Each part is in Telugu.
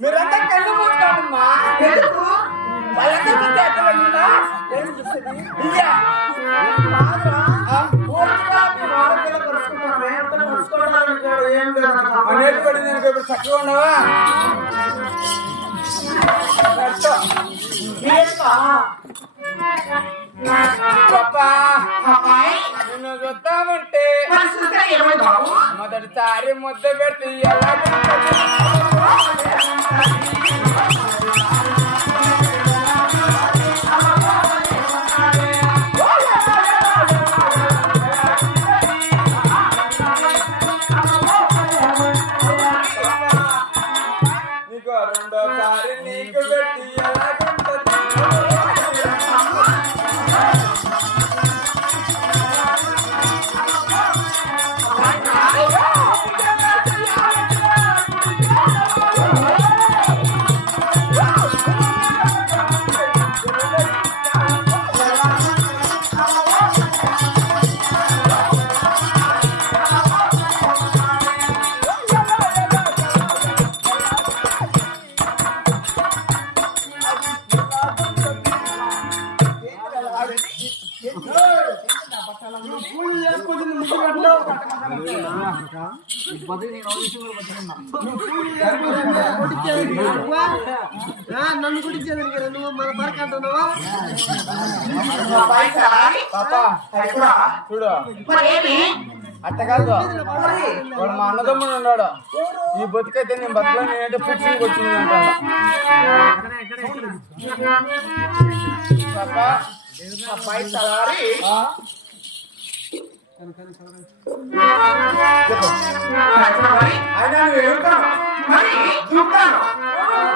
మీరంతా కళ్ళు మూసుకోండమ్మా. ఎందుకు? వాళ్ళకి చూస్తే ఎట్లా ఉంటుందా? ఏం చూస్తుంది? ఇయ్యా. కాదురా, పూర్తిగా మీ ఆరోగ్యాలు కలుసుకుంటారు. ఎంత కలుసుకోవడానికి ఏం లేదు అన్నమాట. అనేటి పడి నేను ఇప్పుడు చక్కగా ఉన్నావా నిన్ను చూద్దామంటే? మొదటిసారి ముద్ద పెడితే ఎలా నన్ను గుడిచేది నువ్వు మన పరక అంటున్నావా చూడు అట్ట కాదు వాడు మా అన్నదమ్ముడు ఉన్నాడు ఈ బతుకైతే నేను బతుకులో నేనంటే పుట్టింగ్ వచ్చింది అంటాడు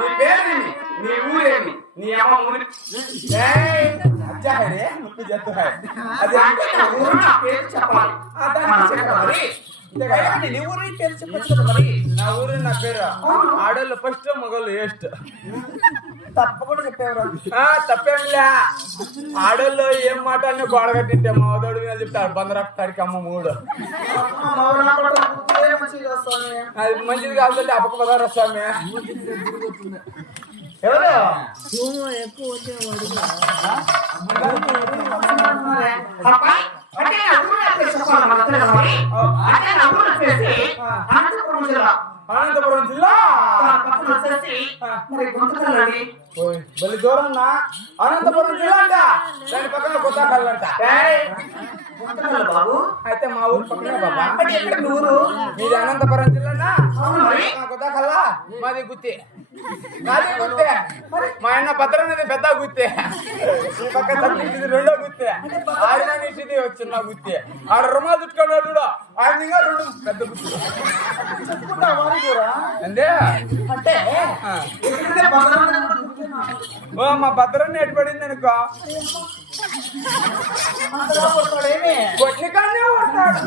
నీ పేరేమి నీ ఊరేమి అమ్మ ఊరి చెప్పాలి. కదా? నీ ఊరు నీ పేరు. కదా ఆడోళ్ళు ఫస్ట్ మగోళ్ళు ఏస్ట్ తప్పకుండా చెప్పేవారు? ఆ తప్పేంలే. ఆడోళ్ళు ఏం మాట అని గోడ కట్టింటే మా వదోడు మీద చెప్తారు బందరాకు తారీఖు అమ్మ మూడు. అది మంచిది కాబట్టి అప్పక పదారు స్వామి. ఎవరు? ఎక్కువ అనంతపురం జిల్లా బలి దూరం నా అనంతపురం జిల్లా అంట. దాని పక్కన ఏయ్, గుంతకల్లు బాబు. అయితే మా ఊరు పక్కనే బాబా. అంటే ఊరు? మీది అనంతపురం జిల్లానా? అవును మరి. కొత్త కల్లా మాది గుత్తి. మాది గుత్తే. మా అన్న భద్రనది పెద్ద గుత్తే. ఈ పక్క రెండో గుత్తే ఆడిన నిషిది చిన్న గుత్తే ఆడ రుమాలు చుట్టుకున్నాడు ఆయన ఇంకా రెండు పెద్ద గుత్తి అంతే అంటే. ఓ మా భద్రని ఎటు పడింది అనుకో? కొట్టిన కానీ కొడతాడు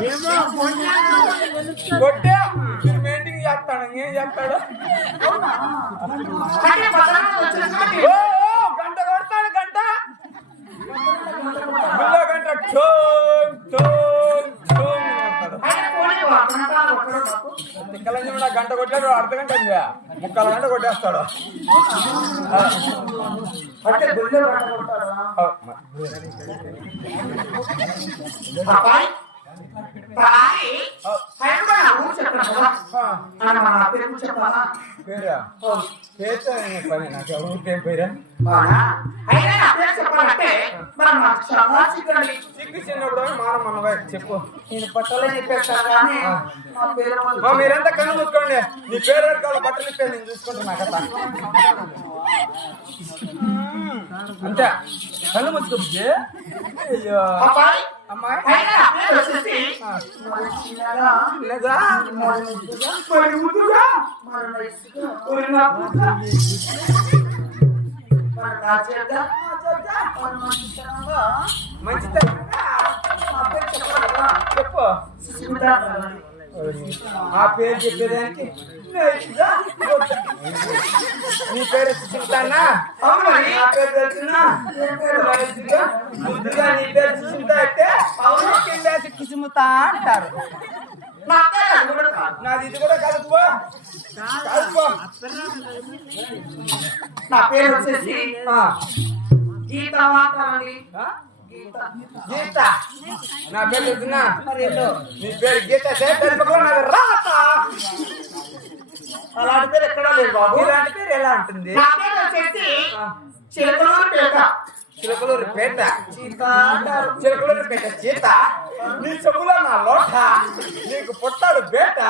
కొట్టే. మీరు మెయింటింగ్ చేస్తాడు. ఏం చేస్తాడు అంటే భద్రాద్రి వచ్చిన కాబట్టి ఓ ఓ, గంట కొడతాడు గంట బిల్లో గంట టోన్ టోన్ టోన్ కొడతాడు ఆయన పోనీ అతనంటాడు ఒక్కడే నాకు. తిక్కలని కూడా గంట కొట్టాడు అర్ధ గంట ముక్కాల గంట కొట్టేస్తాడు. ఊరు చెప్పాను ఆయన మన నా పేరు పని నాకు పేరు? అయినా నా పేరు చెప్పాలంటే మరి నాకు చాలా చెప్పు నేను బట్టలు చెప్పేస్తాను మీరంతా నీ పేరు అడగాలి బట్టలు ఇప్పే నేను చూసుకుంటున్నా కదా అంతే కళ్ళు మూసుకో అమ్మాయి చెప్పు. ఆ పేరు చెప్పేదానికి నీ పేరు సుచింతానా అవును నా పేరు తెలిసిన ముద్దుగా నీ పేరు సుచింత అయితే అవును కింద కిసుముతా అంటారు నాది ఇది కూడా కలుపుకో కలుపుకో నా పేరు వచ్చేసి గీత ఆ? గీత. నా పేరు తెలిసిన నీ పేరు గీత. రాత. అలాంటి పేరు ఎక్కడా లేదు బాబు. ఇలాంటి పేరు ఎలా ఉంటుంది? నా పేరు వచ్చేసి చిలకలూరు పేట చిలకలూరు పేట. చిలకలూరు పేట చీత. నీ చెవులో నా లోట. నీకు పుట్టాడు బేట.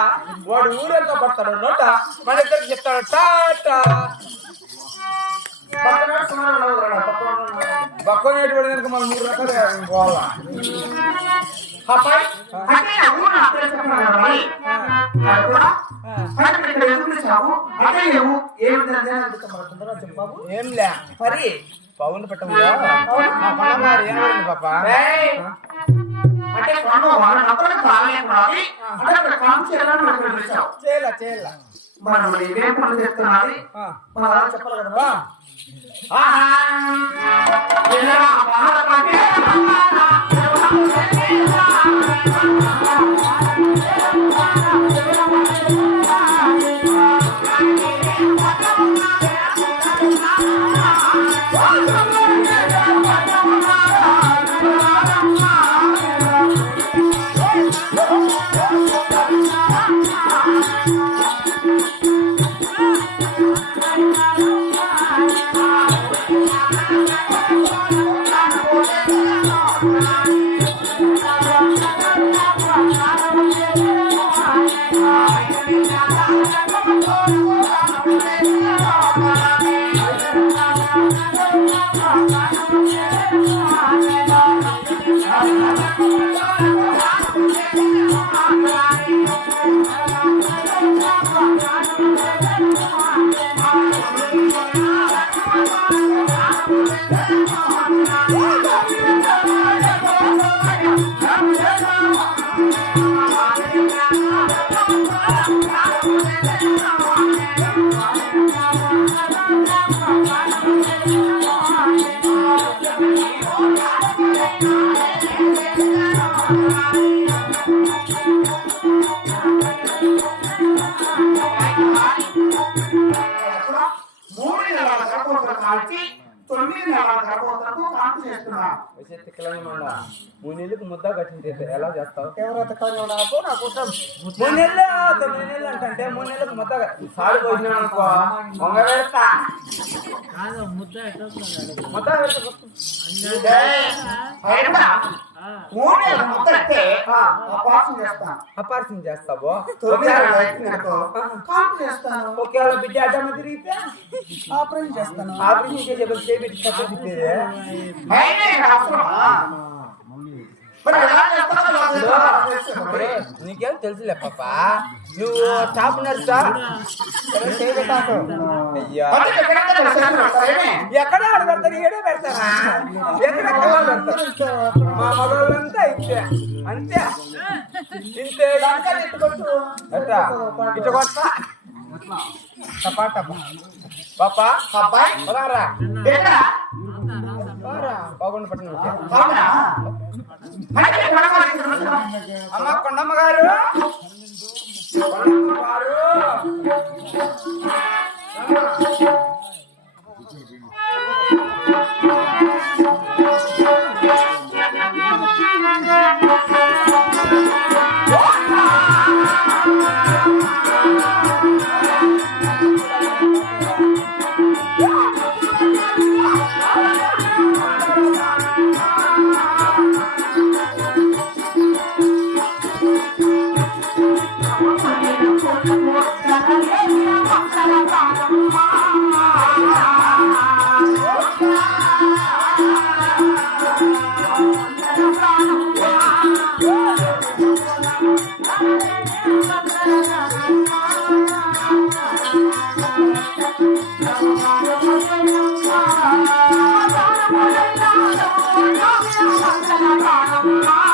వాడు ఊరంతా పడతాడు నోట. మన ఇద్దరికి చెప్తాడు టాటా. పక్కన సుమారు నలుగురు ఉన్నారు. పక్కన ఉన్నారు. బక్కనేటి వాడి కనుక మనం మూడు రకాలు పోవాలా అబ్బాయి, ఇక్కడ ఏ మరి? పెట్టముగా పాప. అంటే కొను, వాళ్ళ. అంటే అక్కడ చేయాలని ఇక్కడ. చేయలా చేయలా? మనం మరి ఇవేం పనులు చేస్తున్నది ఆ. మన అలా చెప్పాలి కదా? ఆహా! I'm మండ మూడు నెలలకు ముద్ద కట్టింది ఎలా చేస్తావు? మూడు నెలలు తొమ్మిది నెలలు అంటే మూడు నెలలకు ముద్ద సాడు పోయినా అనుకో పెడతా. ముద్ద పెడతా మూడు చేస్తావు? ఒకవేళ బిడ్డ అడ్డమ్మ తిరిగితే? ఆపరేషన్ చేస్తాను. ఆపరేషన్ చేసే చేపెట్టి చెప్పేది అయినా ఇక్కడ అవసరమా? మరి ఎలా చేస్తానో నాకు తెలుసులే పాప నువ్వు టాప్ సరేనే? ఎక్కడ ఆడ పెడతారు ఈడే పెడతారా ఎక్కడ మా మగవాళ్ళంతా ఇంతే అంతే ఇంతే పాప? బాగుండి పట్టణం అమ్మ కొండమ్మ గారు Thank you. ప్రాణం